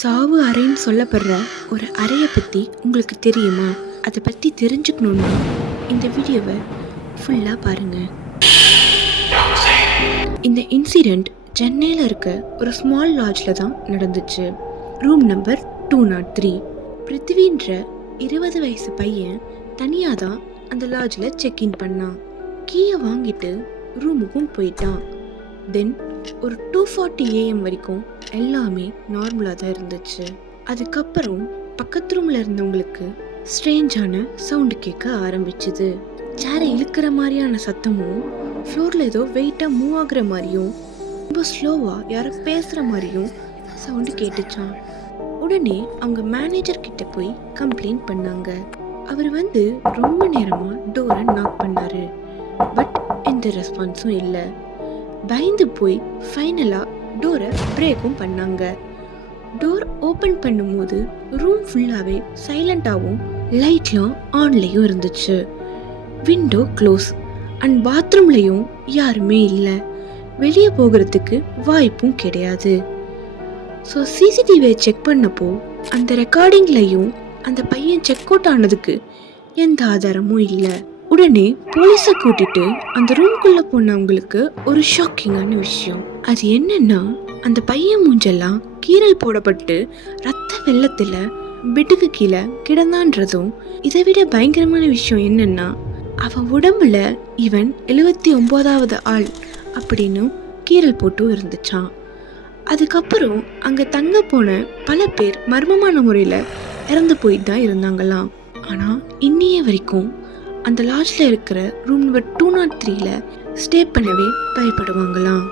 சாவு அறைன்னு சொல்லப்படுற ஒரு அறையை பற்றி உங்களுக்கு தெரியுமா? அதை பற்றி தெரிஞ்சுக்கணுன்னா இந்த வீடியோவை ஃபுல்லாக பாருங்கள். இந்த இன்சிடெண்ட் சென்னையில் இருக்க ஒரு ஸ்மால் லாட்ஜில் தான் நடந்துச்சு. Room number 203. பிருத்திவின்ற 20 வயசு பையன் தனியாக தான் அந்த லாட்ஜில் செக்இன் பண்ணான். கீயை வாங்கிட்டு ரூமுக்கும் போயிட்டான். தென் ஒரு 2:40 AM வரைக்கும் எல்லாமே நார்மலாக தான் இருந்துச்சு. அதுக்கப்புறம் பக்கத்து ரூமில் இருந்தவங்களுக்கு ஸ்ட்ரேஞ்சான சவுண்டு கேட்க ஆரம்பிச்சுது. சேரை இழுக்கிற மாதிரியான சத்தமும், ஃப்ளோரில் ஏதோ வெயிட்டாக மூவ் ஆகுற மாதிரியும், ரொம்ப ஸ்லோவாக யாரோ பேசுகிற மாதிரியும் சவுண்டு கேட்டுச்சான். உடனே அவங்க மேனேஜர் கிட்ட போய் கம்ப்ளைண்ட் பண்ணாங்க. அவர் வந்து ரொம்ப நேரமாக டோரை நாக் பண்ணாரு. பட் எந்த ரெஸ்பான்ஸும் இல்லை. பயந்து போய் ஃபைனலாக டோரை பிரேக்கும் பண்ணாங்க. டோர் ஓப்பன் பண்ணும்போது ரூம் ஃபுல்லாகவே சைலண்டாகவும் லைட்லாம் ஆன்லேயும் இருந்துச்சு. விண்டோ க்ளோஸ் அண்ட் பாத்ரூம்லேயும் யாருமே இல்லை. வெளியே போகிறதுக்கு வாய்ப்பும் கிடையாது. ஸோ சிசிடிவியை செக் பண்ணப்போ அந்த ரெக்கார்டிங்லையும் அந்த பையன் செக் அவுட் ஆனதுக்கு எந்த ஆதாரமும் இல்லை. உடனே போலீஸை கூட்டிட்டு அந்த ரூம்குள்ளே போனவங்களுக்கு ஒரு ஷாக்கிங்கான விஷயம். அது என்னன்னா, அந்த பையன் மூஞ்செல்லாம் கீறல் போடப்பட்டு ரத்த வெள்ளத்தில் பெட்டுக்கு கீழே கிடந்தான்றதும், இதை விட பயங்கரமான விஷயம் என்னன்னா, அவன் உடம்புல இவன் 79வது ஆள் அப்படின்னு கீறல் போட்டும் இருந்துச்சான். அதுக்கப்புறம் அங்கே தங்க போன பல பேர் மர்மமான முறையில் இறந்து போயிட்டு தான் இருந்தாங்களாம். ஆனால் இன்னைய வரைக்கும் அந்த லாட்ஜில் இருக்கிற ரூம் நம்பர் 203ல் ஸ்டே பண்ணவே பயப்படுவாங்களாம்.